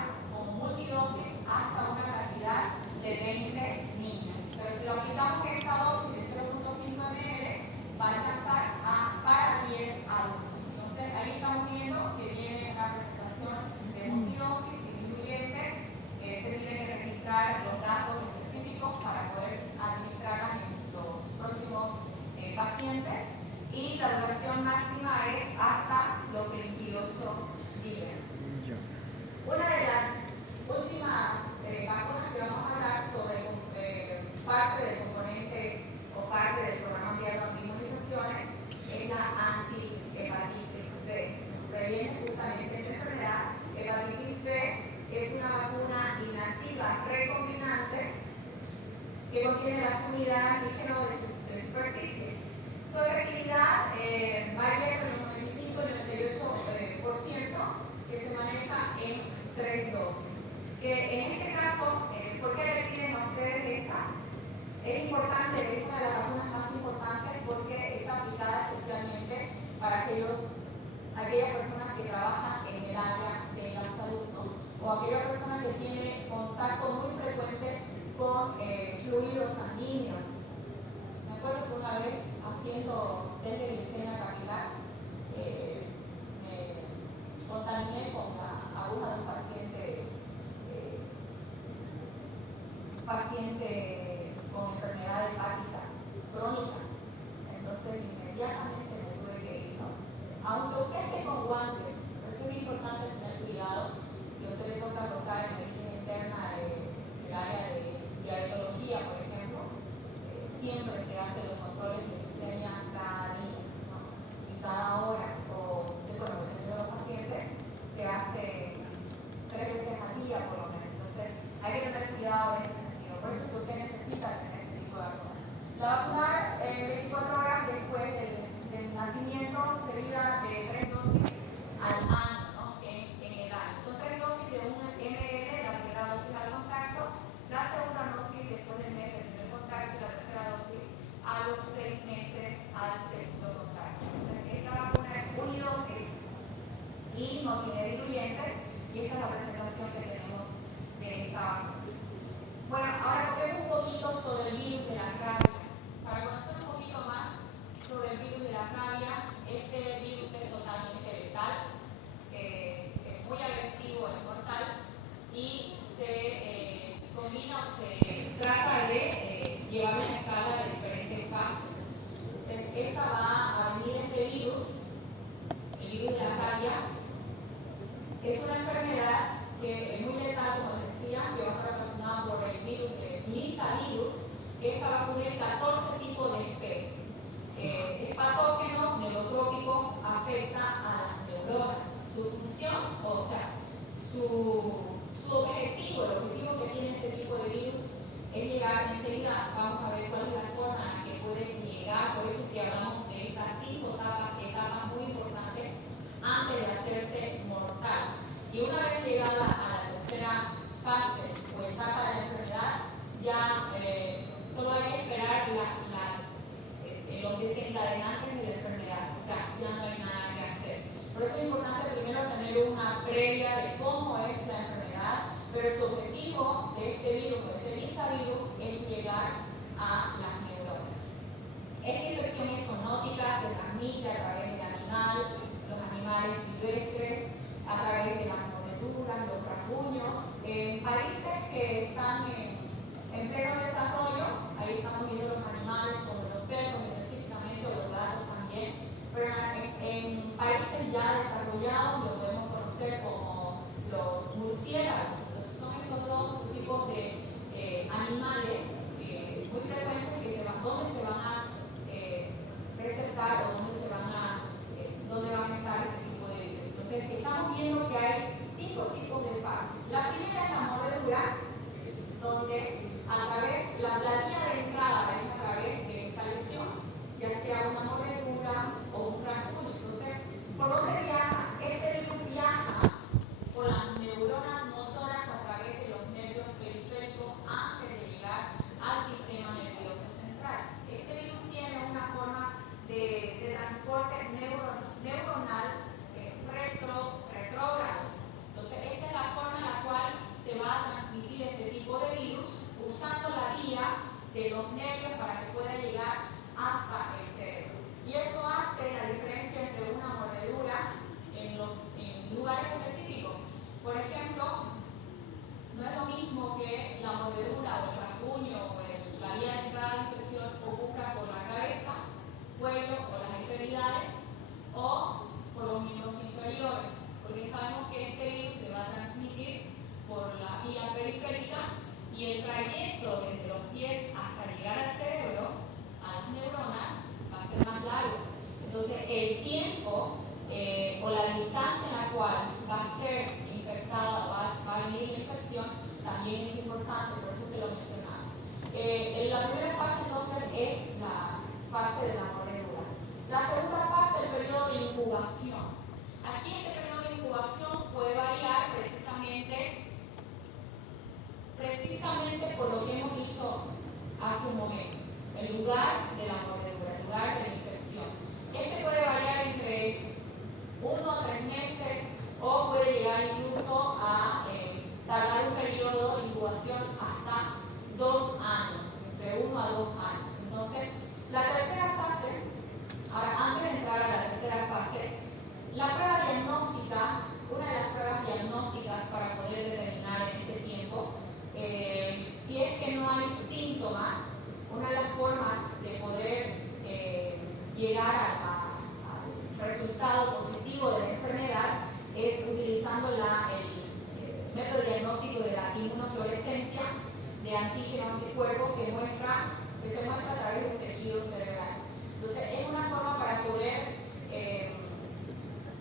aquellas personas que trabajan en el área de la salud, ¿no? O aquella persona que tiene contacto muy frecuente con fluidos sanguíneos. Me acuerdo que una vez haciendo test de glicemia capilar, me contaminé con la aguja de un paciente con enfermedad hepática crónica. Entonces inmediatamente me tuve que ir, ¿no? Aunque usted esté con guantes, es muy importante tener cuidado. Si a usted le toca tocar en medicina interna el área de diabetología, por ejemplo, siempre se hacen los controles de glicemia cada día, ¿no? Y cada hora, dependiendo de los pacientes, se hace 3 veces al día por lo menos. Entonces hay que tener cuidado en ese sentido. Por eso es que usted necesita tener este tipo de vacuna. La vacuna 24 horas después del nacimiento seguida de 3 dosis al año, ¿no? en el año. Son 3 dosis de 1 ml, la primera dosis al contacto, la segunda dosis después del mes del primer contacto y la tercera dosis a los 6 meses al segundo contacto. Entonces esta vacuna es unidosis y no tiene diluyente, y esa es la presentación que tenemos de esta vacuna. Bueno, ahora toquemos un poquito sobre el virus de la rabia. Para conocer un poquito más sobre el virus de la rabia, este virus es totalmente letal, es muy agresivo, es mortal y se combina o se trata de llevar una escala de diferentes fases. Entonces, esta va a venir este virus, el virus de la rabia, es una enfermedad que es muy letal, como les decía, que va a estar ocasionada por el virus de Nisavirus, que esta va a cubrir 14 tipos de especies. Es patógeno, neurotrópico, afecta a las neuronas. Su función, o sea, su objetivo, el objetivo que tiene este tipo de virus es llegar, enseguida vamos a ver cuál es la forma en que puede llegar, por eso es que hablamos de estas 5 etapas muy importantes antes de hacerse mortal. Y una vez llegada a la tercera fase o etapa de la enfermedad, ya solo hay que esperar los desencadenantes de la enfermedad, o sea, ya no hay nada que hacer. Por eso es importante primero tener una previa de cómo es la enfermedad, pero su objetivo de este virus, de este Nisavirus, es llegar a las neuronas. Esta infección es zoonótica, se transmite a través del animal, los animales silvestres, a través de las mordeduras, los rasguños. En países que están en pleno desarrollo, ahí estamos viendo los animales, como los perros específicamente, o los gatos también, pero en países ya desarrollados lo podemos conocer como los murciélagos. Entonces son estos 2 tipos de animales muy frecuentes donde se van a presentar o donde van a estar este tipo de virus. Entonces estamos viendo que hay 5 tipos de fases. La primera es la mordedura, donde la vía de entrada es a través de esta lesión, ya sea una mordedura o un rasguño. Entonces, ¿por dónde viaja? Este virus viaja por las neuronas motoras a través de los nervios periféricos antes de llegar al sistema nervioso central. Este virus tiene una forma de transporte neuronal retrógrado. Entonces, esta es la forma en la cual se va a transmitir este tipo de virus usando la vía de los nervios para que pueda llegar hasta el cerebro. Y eso hace la diferencia entre una mordedura en lugares específicos. Por ejemplo, no es lo mismo que la mordedura o el rasguño o la vía de entrada de infección ocurra por la cabeza, cuello o las extremidades o por los miembros inferiores, porque sabemos que este virus se va a transmitir por la vía periférica y el trayecto desde los pies hasta llegar al cerebro, a las neuronas, va a ser más largo. Entonces el tiempo o la distancia en la cual va a ser infectada, va a venir la infección, también es importante, por eso que lo mencionaba. La primera fase entonces es la fase de la mordedura. La segunda fase es el periodo de incubación. Aquí este periodo de incubación puede variar precisamente por lo que hemos dicho hace un momento, el lugar de la mordedura, el lugar de la infección. Este puede variar entre 1 a 3 meses o puede llegar incluso a tardar un periodo de incubación hasta 2 años, entre 1 a 2 años. Entonces, la tercera fase, ahora antes de entrar a la tercera fase, la prueba diagnóstica, una de las pruebas diagnósticas para poder determinar en este tiempo, si es que no hay síntomas, una de las formas de poder llegar al resultado positivo de la enfermedad es utilizando el método diagnóstico de la inmunofluorescencia de antígeno anticuerpo que se muestra a través de un tejido cerebral. Entonces es una forma para poder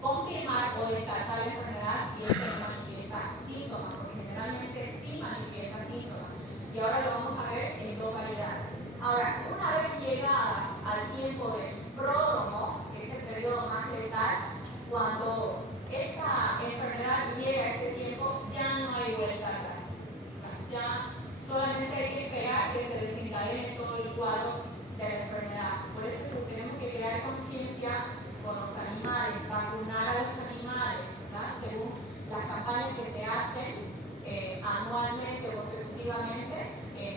confirmar o descartar la enfermedad si es que no manifiesta síntomas, porque generalmente sí manifiesta síntomas. Y ahora lo vamos a ver en dos variedades. Ahora, una vez llegada al tiempo del pródromo, que es el periodo más letal, cuando esta enfermedad llega a este tiempo, ya no hay vuelta atrás. O sea, ya solamente hay que esperar que se desencadene todo el cuadro de la enfermedad. Por eso es que tenemos que crear conciencia con los animales, vacunar a los animales, ¿verdad? Según las campañas que se hacen anualmente o consecutivamente en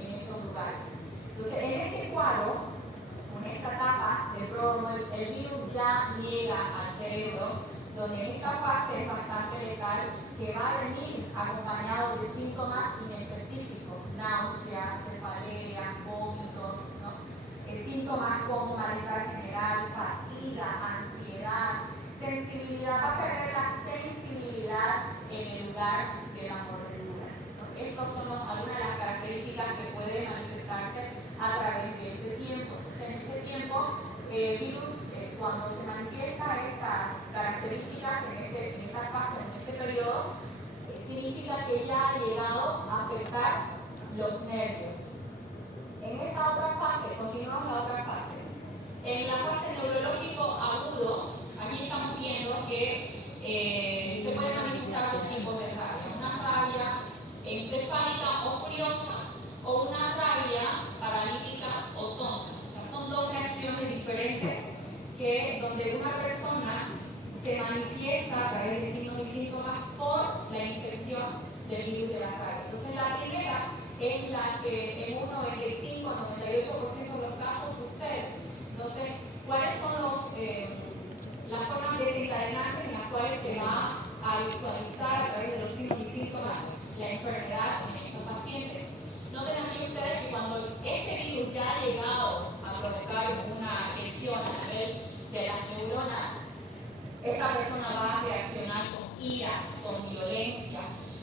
estos lugares. Entonces, en este cuadro, en esta etapa del pródromo, el virus ya llega al cerebro, donde en esta fase es bastante letal, que va a venir acompañado de síntomas inespecíficos, náuseas, cefalea, vómitos, ¿no? Síntomas como malestar general, fatiga, ansiedad, sensibilidad, va a perder la sensibilidad en el lugar de la mordedura, ¿no? Estas son algunas de las características que pueden manifestarse a través de este tiempo. Entonces, en este tiempo, el virus, cuando se manifiesta estas características en esta fase, en este periodo, significa que ya ha llegado a afectar los nervios. En esta otra fase, continuamos la otra fase. En la fase neurológico agudo, aquí estamos viendo que se pueden manifestar dos tipos de rabia. Una rabia encefálica o furiosa o una rabia paralítica o tonta. O sea, son dos reacciones diferentes donde una persona se manifiesta a través de signos y síntomas por la infección del virus de la rabia. Entonces, la primera es la que en un 95-98% de los casos sucede. Entonces, ¿cuáles son las formas desencadenantes en las cuales se va a visualizar a través de los signos y síntomas la enfermedad en estos pacientes? Noten aquí ustedes que cuando este virus ya ha llegado a provocar una lesión a nivel de las neuronas, esta persona va a reaccionar con ira, con violencia,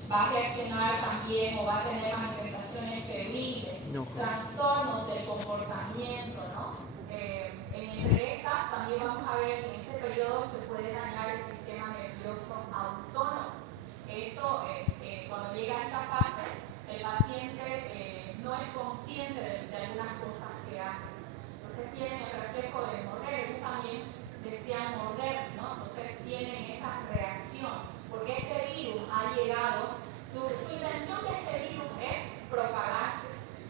va a reaccionar también o va a tener manifestaciones febriles, trastornos del comportamiento, ¿no? Entre estas también vamos a ver que en este periodo se puede dañar el sistema nervioso autónomo. Esto, cuando llega a esta fase, el paciente no es consciente de algunas cosas que hace. Entonces tienen el reflejo de morder, ellos también desean morder, ¿no? Entonces tienen esa reacción, porque este virus ha llegado, su intención de este virus es propagarse,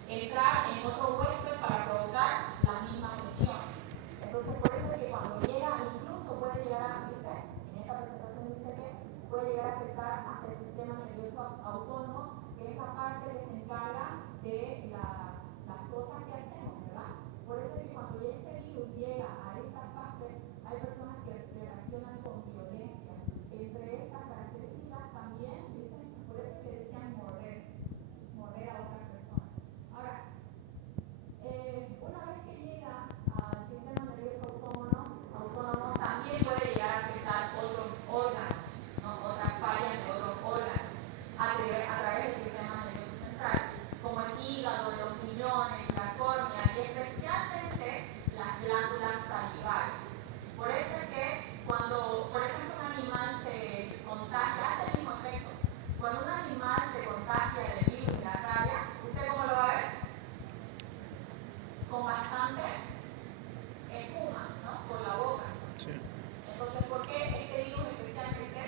entrar en otro huésped para provocar las mismas lesiones. Entonces por eso es que cuando llega, incluso puede llegar a, en esta presentación dice que puede llegar a afectar hasta el sistema nervioso autónomo, que es la parte que se encarga de las cosas que hacemos, ¿verdad? Por eso es que cuando este virus llega a esta fase, hay personas que reaccionan con violencia. Entre estas características también dicen, por eso es que decían morder a otras personas. Ahora, una vez que llega al sistema nervioso autónomo también puede llegar a afectar otros órganos, ¿no? Otras fallas de otros órganos a través del sistema nervioso central, como el hígado, los riñones, la córnea y especialmente las glándulas salivares. Por eso es que cuando, por ejemplo, un animal se contagia, hace el mismo efecto. Cuando un animal se contagia del virus de la rabia, ¿usted cómo lo va a ver? Con bastante espuma, ¿no? Por la boca. Sí. Entonces, ¿por qué este virus especialmente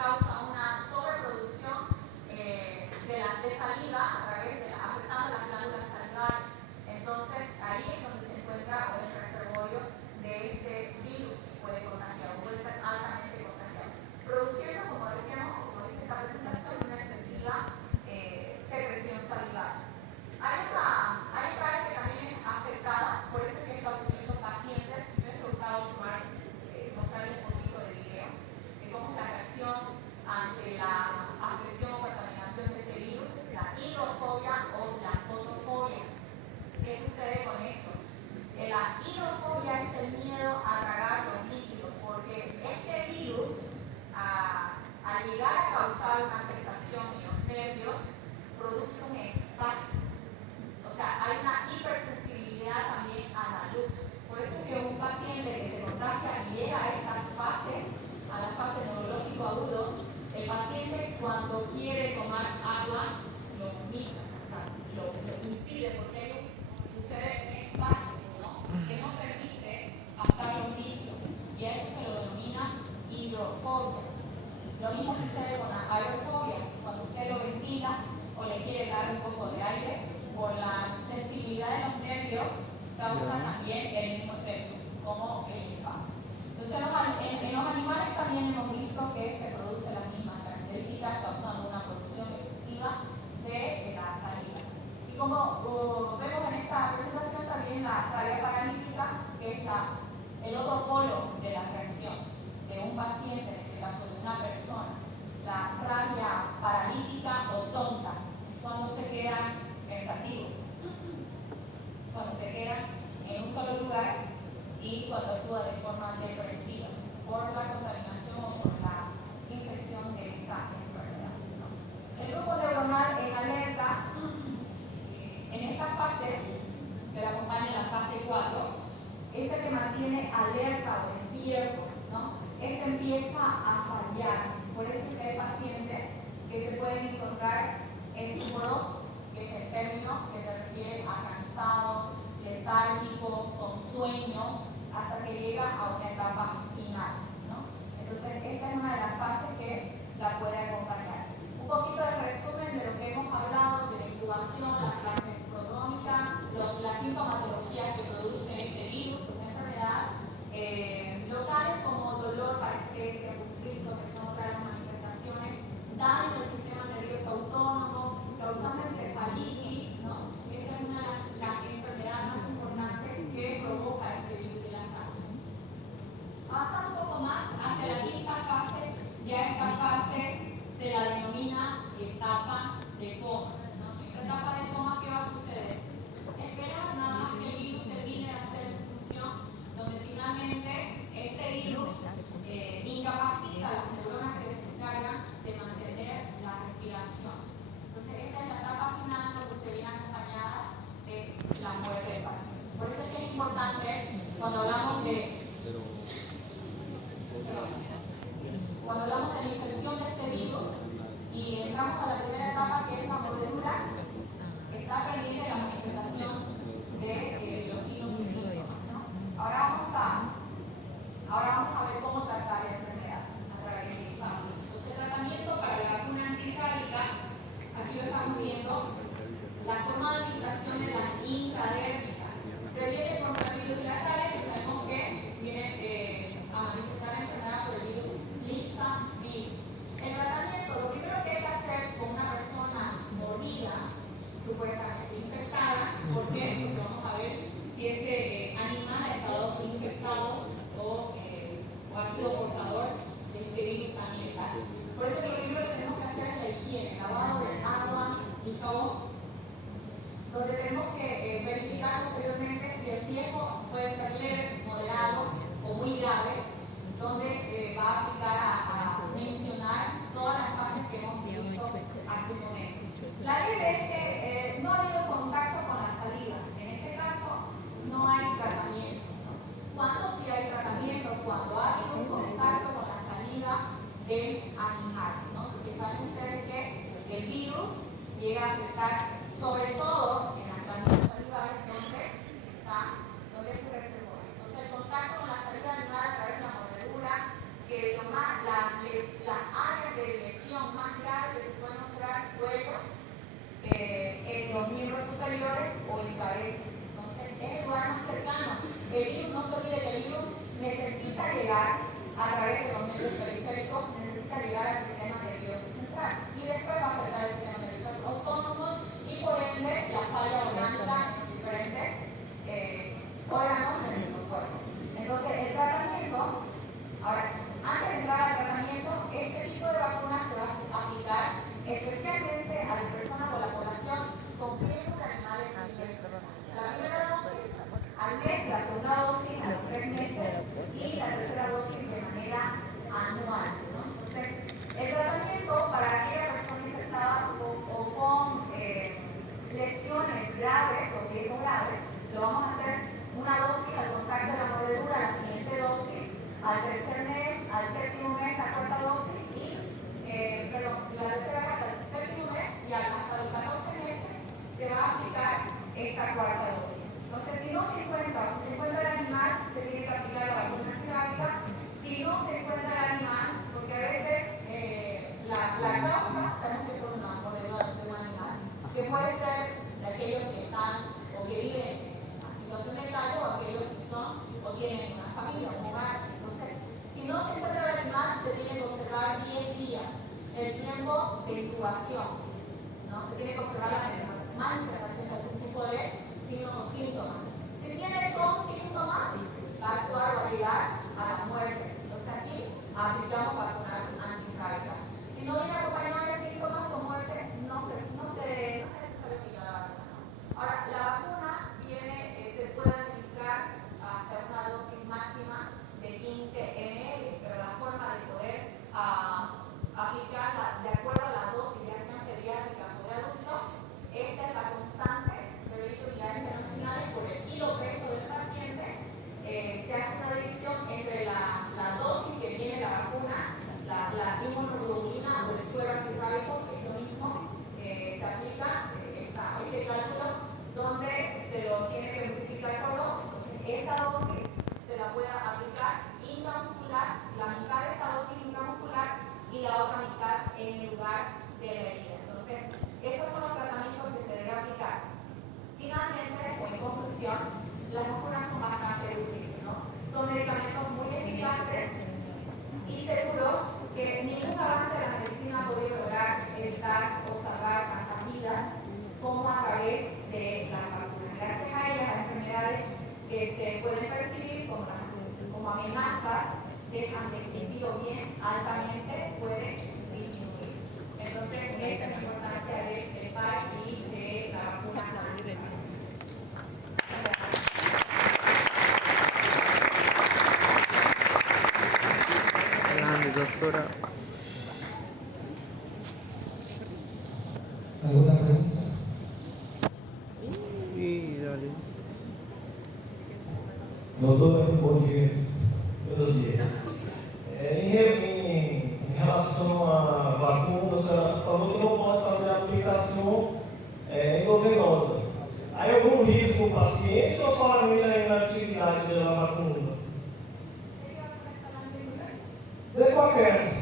causa una sobreproducción de saliva a través de afectando las glándulas salivares? Entonces, ahí es donde se encuentra el reservorio de cuando quiere tomar agua, lo vomita, o sea, lo impide, porque sucede un espacio, ¿no?, que no permite pasar los líquidos, y a eso se lo denomina hidrofobia. Lo mismo sucede con la aerofobia, cuando usted lo ventila o le quiere dar un poco de aire, por la sensibilidad de los nervios causa también el mismo efecto, como el impacto. Entonces, en los animales también hemos visto que se producen las mismas características, causando una producción excesiva de la saliva. Y como vemos en esta presentación, también la rabia paralítica, que es el otro polo de la reacción de un paciente, en este caso de una persona. La rabia paralítica o tonta es cuando se queda pensativo, cuando se queda en un solo lugar y cuando actúa de forma depresiva por la contaminación o por la infección de esta enfermedad, ¿no? El grupo neuronal en alerta, en esta fase, que la acompaña en la fase 4, es el que mantiene alerta o despierto, ¿no? Este empieza a fallar. Por eso es que hay pacientes que se pueden encontrar estuporosos, que es el término que se refiere a cansado, letárgico, con sueño, hasta que llega a una etapa final, ¿no? Entonces, esta es una de las fases que la puede acompañar. Un poquito de resumen de lo que hemos hablado de la incubación, la fase prodrómica, la sintomatología que produce este virus, una enfermedad, locales como dolor, parestesia, conflicto, que son otras de las manifestaciones, daño del sistema nervioso autónomo, causando encefalitis, ¿no? Esa es una de las enfermedades más importantes que provoca este virus de la rabia. Avanzando un poco más hacia la quinta fase, ya esta fase se la denomina etapa de coma, ¿no? Esta etapa de coma, ¿qué va a suceder? Esperar nada más que el virus termine de hacer su función, donde finalmente este virus incapacita las neuronas que se encargan de mantener la respiración. Entonces, esta es la etapa final donde se viene acompañada de la muerte del paciente. Por eso es que es importante, cuando hablamos de la infección de este virus y entramos a la primera etapa, que es la mordedura, está pendiente la manifestación de los signos y síntomas, ¿no? Ahora vamos a ver cómo tratar la enfermedad a través de esta. Entonces, el tratamiento para la vacuna antirrábica, aquí lo estamos viendo, la forma de aplicación es la intradérmica. Previene contra el virus de la rabia, que sabemos que viene a manifestar la enfermedad por el virus Lissa-virus. El tratamiento, lo primero que hay que hacer con una persona mordida, supuestamente infectada, ¿por qué? Porque vamos a ver si ese animal ha estado infectado o ha sido portador de este virus tan letal. Por eso lo primero que tenemos que hacer es la higiene, lavado de agua y jabón, donde tenemos que verificar posteriormente si el riesgo puede ser leve, moderado o muy grave, donde va a aplicar a mencionar todas las fases que hemos visto hace un momento. La leve es que no ha habido contacto con la saliva. En este caso no hay tratamiento. ¿Cuándo sí hay tratamiento? Cuando ha habido un contacto con la saliva del animal, ¿no? Porque saben ustedes que el virus llega a afectar sobre todo en las glándulas salivales donde es su reservorio. Entonces, el contacto con la saliva animal a través de la mordedura, que las áreas de lesión más graves que se pueden mostrar, cuello, en los miembros superiores o en cabeza. Entonces, es el lugar más cercano. El virus, no se olvide que el virus necesita llegar a través de los nervios periféricos, necesita llegar al sistema nervioso central y después va a afectar el sistema nervioso autónomo y por ende la falla orgánica en los diferentes órganos de nuestro cuerpo. Entonces, el tratamiento, ahora, antes de entrar al tratamiento, este tipo de vacuna se va a aplicar especialmente a las personas o la población con riesgo de animales silvestres. La primera dosis al mes, la segunda dosis a los 3 meses y la tercera dosis de manera anual, ¿no? Entonces, el tratamiento para aquella persona infectada o con lesiones graves o riesgo grave, lo vamos a hacer una dosis al contacto de la mordedura, la siguiente dosis al tercer mes, al séptimo mes, la cuarta dosis y la se va a aplicar esta cuarta dosis. Entonces, si no se encuentra, o si se encuentra el animal, se tiene que aplicar la vacuna antirrábica. Si no se encuentra el animal, porque a veces la causa, sabemos que es por una mordedura de un animal, que puede ser de aquellos que están o que viven en una situación de calle o aquellos que son o tienen una familia, un hogar. Entonces, si no se encuentra el animal, se tiene que observar 10 días el tiempo de incubación. ¿No? Se tiene que observar la manifestación de algún tipo de signos o síntomas. Si tiene todos síntomas, va a actuar o va a llegar a la muerte. Entonces aquí aplicamos vacuna antirrábica. Si no viene acompañada de síntomas o muerte, no es necesario aplicar la vacuna. Ahora, la vacuna se puede administrar hasta una dosis máxima de 15 ml, pero la forma de poder aplicarla de acuerdo a la dosis, ya sean pediátricas o de adultos, esta es la constante de 20 unidades internacionales por el kilo peso del paciente. Se hace una división entre la dosis que viene la vacuna, la inmunoglobulina o el suero antirrábico, que es lo mismo, se aplica este cálculo donde se lo tiene que multiplicar por 2. Entonces, esa dosis se la puede aplicar intramuscular, la mitad de esa dosis intramuscular y la otra mitad en el lugar de la herida. Entonces, esos son los tratamientos que se debe aplicar. Finalmente, o en conclusión, las vacunas son bastante útiles, ¿no? Son medicamentos muy eficaces y seguros que ningún avance de la medicina ha podido lograr evitar o salvar tantas vidas como a través de las vacunas. Gracias a ellas, las enfermedades que se pueden percibir como amenazas dejan de existir o bien altamente pueden disminuir. Entonces, esa es la importancia del PAI y de la vacuna antirrábica. Doctora. ¿Alguna pregunta? Y dale. Doutor, bom dia. Buenos dias. Em relação à vacuna, a senhora falou que não pode fazer a aplicação endovenosa. Há algum risco para o paciente ou somente a inatividade da vacuna? De qualquer.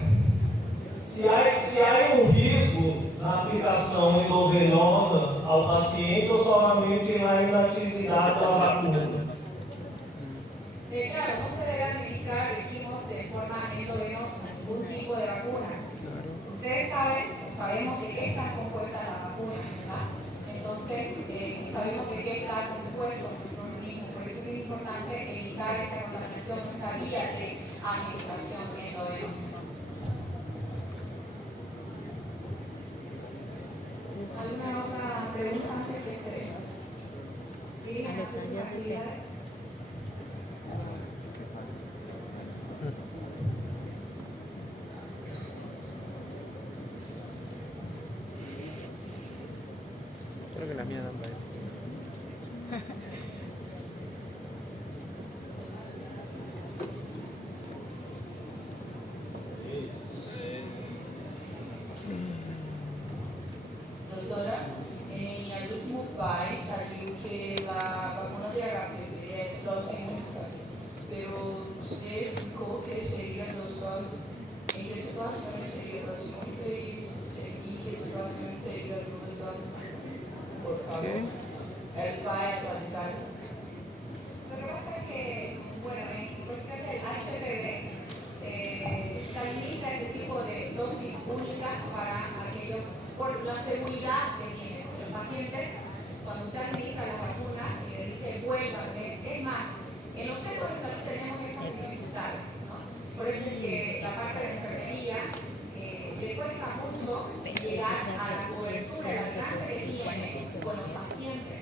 Se há um risco na aplicação endovenosa ao paciente ou somente na inatividade da vacuna? Claro, no se debe administrar, dijimos, de forma endovenosa ningún tipo de vacuna. Ustedes saben, o sabemos de qué están compuestas las vacunas, ¿verdad? Entonces, sabemos de qué está compuesto nuestro organismo. Por eso es importante evitar esta contaminación, esta vía de administración endovenosa. ¿Alguna otra pregunta antes que se digan sus actividades? Creo que la mía dan para eso. Doutora, em último PAI salió que la vacuna de HPV es dosis única, pero usted explicó que sería dos dosis. ¿En qué situaciones sería dosis única y qué situaciones sería dos dosis? Por favor, el PAI actualizar. Lo que pasa es que, bueno, en cuestión del HPV, se administra este tipo de dosis única para aquellos, por la seguridad que tienen los pacientes. Cuando usted administra las vacunas y le dice vuelva al mes, es más, en los centros de salud tenemos esas dificultades, ¿no? Por eso es que la parte de enfermería le cuesta mucho llegar a la cobertura, el alcance que tiene con los pacientes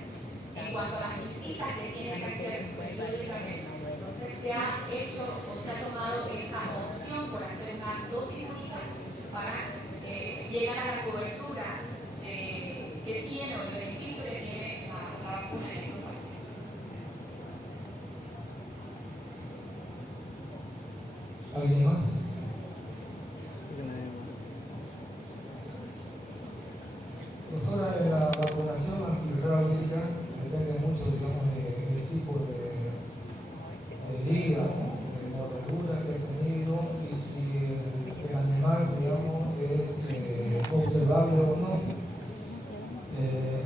en cuanto a las visitas que tienen que hacer periódicamente. Entonces se ha hecho o se ha tomado esta opción por hacer una dosis única para llegar a la cobertura que tiene o el beneficio que tiene la vacuna en estos pacientes. ¿Alguien más? Doctora, la vacunación saludable o no.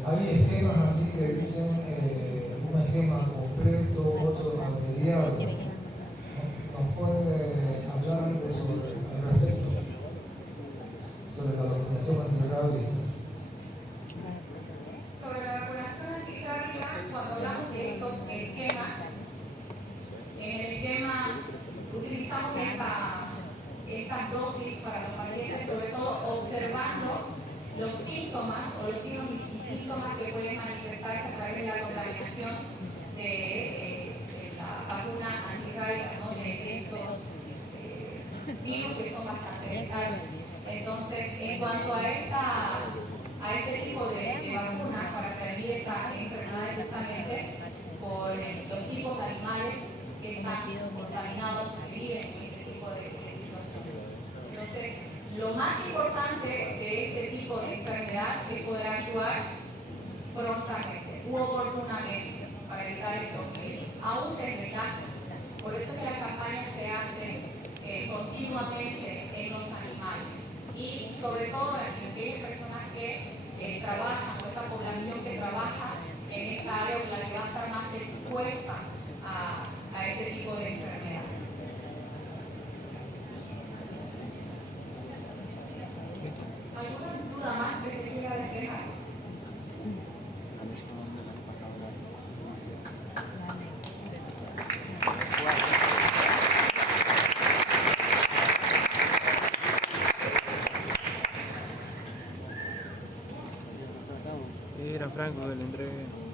Hay esquemas así que dicen un esquema completo, otro abreviado. ¿Nos puede hablar algo sobre al respecto? Sobre la vacunación antirrábica. Sobre la vacunación antirrábica, cuando hablamos de estos esquemas, en el esquema utilizamos estas dosis para los pacientes, sobre todo observando los síntomas o los signos y síntomas que pueden manifestarse a través de la contaminación de la vacuna antirrábica, ¿no? De estos virus que son bastante letales. Entonces, en cuanto a este tipo de vacunas para prevenir estas enfermedades justamente por los tipos de animales que están contaminados, que viven en este tipo de situaciones. Entonces, lo más importante de este tipo de enfermedad es poder actuar prontamente u oportunamente para evitar estos virus, aún desde casa. Por eso es que las campañas se hacen continuamente en los animales y sobre todo en aquellas personas que trabajan o esta población que trabaja en esta área o la que va a estar más expuesta a este tipo de enfermedades. ¿Alguna duda más que se quiera despejar? Era Franco que le entregué.